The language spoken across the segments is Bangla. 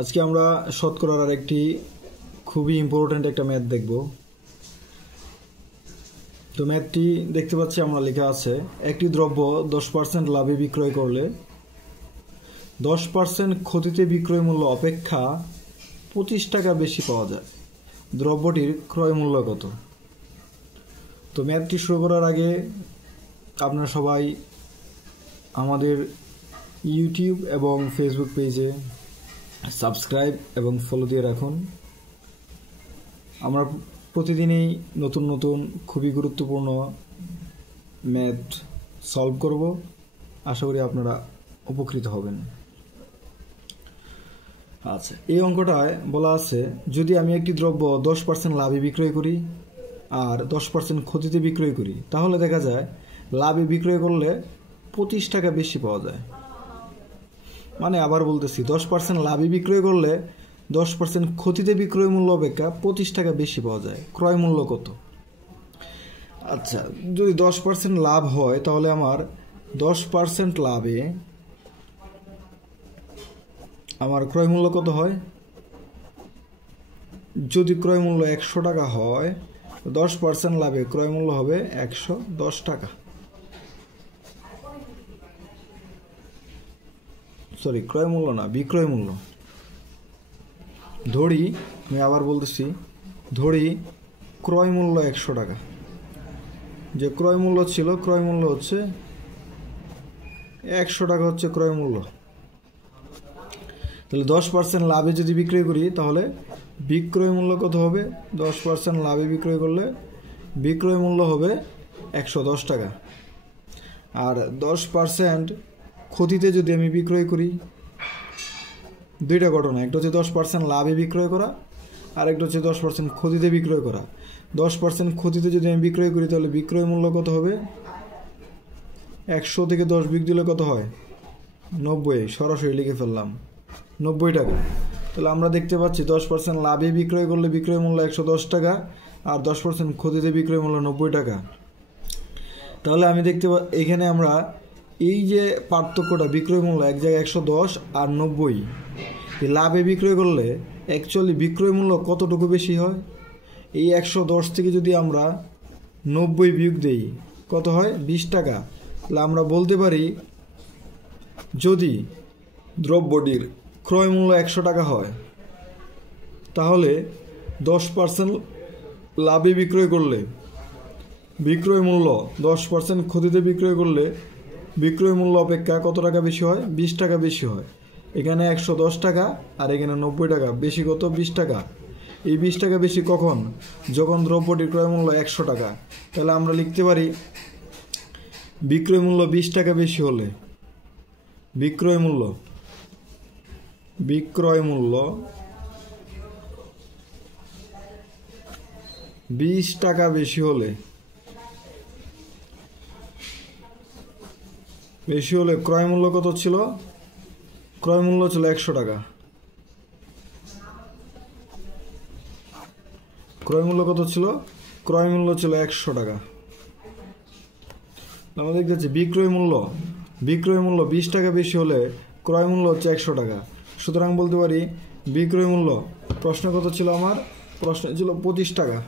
আজকে আমরা শতকরার আরেকটি খুবই ইম্পর্টেন্ট একটা ম্যাথ দেখব। তো ম্যাথটি দেখতে পাচ্ছি আমরা লেখা আছে, একটি দ্রব্য 10% লাভে বিক্রয় করলে 10% ক্ষতিতে বিক্রয় মূল্য অপেক্ষা 25 টাকা বেশি পাওয়া যায়। দ্রব্যটির ক্রয় মূল্য কত? তো ম্যাথটি শুরু করার আগে আপনারা সবাই আমাদের ইউটিউব এবং ফেসবুক পেজে সাবস্ক্রাইব এবং ফলো দিয়ে রাখুন। আমরা প্রতিদিনই নতুন নতুন খুবই গুরুত্বপূর্ণ ম্যাথ সলভ করব। আশা করি আপনারা উপকৃত হবেন। আচ্ছা, এই অঙ্কটায় বলা আছে, যদি আমি একটি দ্রব্য 10% লাভে বিক্রয় করি আর 10% ক্ষতিতে বিক্রয় করি, তাহলে দেখা যায় লাভে বিক্রয় করলে 25 টাকা বেশি পাওয়া যায়। মানে আবার বলতেছি, 10% লাভে বিক্রয় করলে 10% ক্ষতিতে বিক্রয় মূল্য অপেক্ষা 25 টাকা বেশি পাওয়া যায়। ক্রয় মূল্য কত? আচ্ছা, যদি 10% লাভ হয় তাহলে আমার 10% লাভে আমার ক্রয় মূল্য কত হয়? যদি ক্রয় মূল্য 100 টাকা হয়, 10% লাভে ক্রয় মূল্য হবে 110 টাকা। সরি, ক্রয় মূল্য না, বিক্রয় মূল্য। ধরি, আমি আবার বলতেছি, ধরি ক্রয় মূল্য 100 টাকা। যে ক্রয় মূল্য ছিল, ক্রয় মূল্য হচ্ছে 100 টাকা হচ্ছে ক্রয় মূল্য। তাহলে 10% লাভে যদি বিক্রয় করি তাহলে বিক্রয় মূল্য কত হবে? 10% লাভে বিক্রয় করলে বিক্রয় মূল্য হবে 110 টাকা। আর 10% ক্ষতিতে যদি আমি বিক্রয় করি, দুইটা ঘটনা, একটা হচ্ছে 10% লাভে বিক্রয় করা আর একটা হচ্ছে 10% ক্ষতিতে বিক্রয় করা। 10% ক্ষতিতে যদি আমি বিক্রয় করি তাহলে বিক্রয় মূল্য কত হবে? 100 থেকে 10 বিয়োগ দিলে কত হয়? 90। সরাসরি লিখে ফেললাম 90 টাকা। তাহলে আমরা দেখতে পাচ্ছি 10% লাভে বিক্রয় করলে বিক্রয় মূল্য 110 টাকা আর 10% ক্ষতিতে বিক্রয় মূল্য 90 টাকা। তাহলে আমি দেখতে এখানে আমরা এই যে পার্থক্যটা, বিক্রয় মূল্য এক জায়গায় 110 আর 90, লাভে বিক্রয় করলে অ্যাকচুয়ালি বিক্রয় মূল্য কতটুকু বেশি হয়? এই 110 থেকে যদি আমরা 90 বিয়োগ দেই কত হয়? 20 টাকা। তাহলে আমরা বলতে পারি, যদি দ্রব্যটির ক্রয় মূল্য 100 টাকা হয় তাহলে 10% লাভে বিক্রয় করলে বিক্রয় মূল্য 10% ক্ষতিতে বিক্রয় করলে বিক্রয় মূল্য অপেক্ষা কত টাকা বেশি হয়? 20 টাকা বেশি হয়। এখানে 110 টাকা আর এখানে 90 টাকা, বেশি কত? 20 টাকা। এই 20 টাকা বেশি কখন? যখন দ্রব্যটির ক্রয় মূল্য 100 টাকা। তাহলে আমরা লিখতে পারি, বিক্রয় মূল্য 20 টাকা বেশি হলে বিক্রয় মূল্য 20 টাকা বেশি হলে ক্রয় মূল্য কত ছিল? ক্রয় মূল্য ছিল 100 টাকা। ক্রয় মূল্য কত ছিল? ক্রয় মূল্য ছিল 100 টাকা। আমরা দেখতেছি বিক্রয় মূল্য 20 টাকা বেশি হলে ক্রয় মূল্য হচ্ছে 100 টাকা। সুতরাং বলতে পারি বিক্রয় মূল্য, প্রশ্ন কত ছিল আমার? প্রশ্ন ছিল 25 টাকা।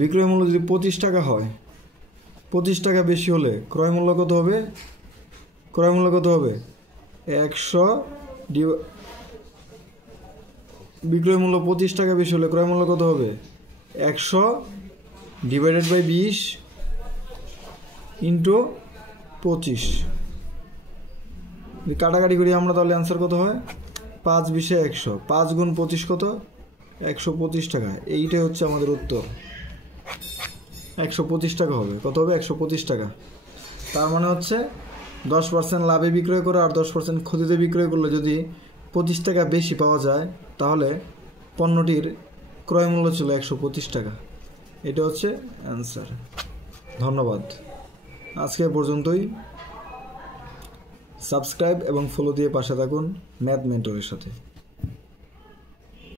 বিক্রয় মূল্য যদি 25 টাকা হয়, 25 টাকা বেশি হলে ক্রয় মূল্য কত হবে? ক্রয় মূল্য কত হবে? 100 বিক্রয় মূল্য 25 টাকা বেশি হলে ক্রয় মূল্য কত হবে? 100 ডিভাইডেড বাই 20 ইন্টু 25। কাটাকাটি করি আমরা, তাহলে অ্যান্সার কত হয়? 5 20 100। 5 গুণ 25 কত? 125 টাকা। এইটাই হচ্ছে আমাদের উত্তর। 125 টাকা হবে। কত হবে? 125 টাকা। তার মানে হচ্ছে 10% লাভে বিক্রয় করে আর 10% ক্ষতিতে বিক্রয় করলে যদি 25 টাকা বেশি পাওয়া যায় তাহলে পণ্যটির ক্রয় মূল্য ছিল 125 টাকা। এটা হচ্ছে অ্যান্সার। ধন্যবাদ। আজকে পর্যন্তই। সাবস্ক্রাইব এবং ফলো দিয়ে পাশে থাকুন ম্যাথ মেন্টরের সাথে।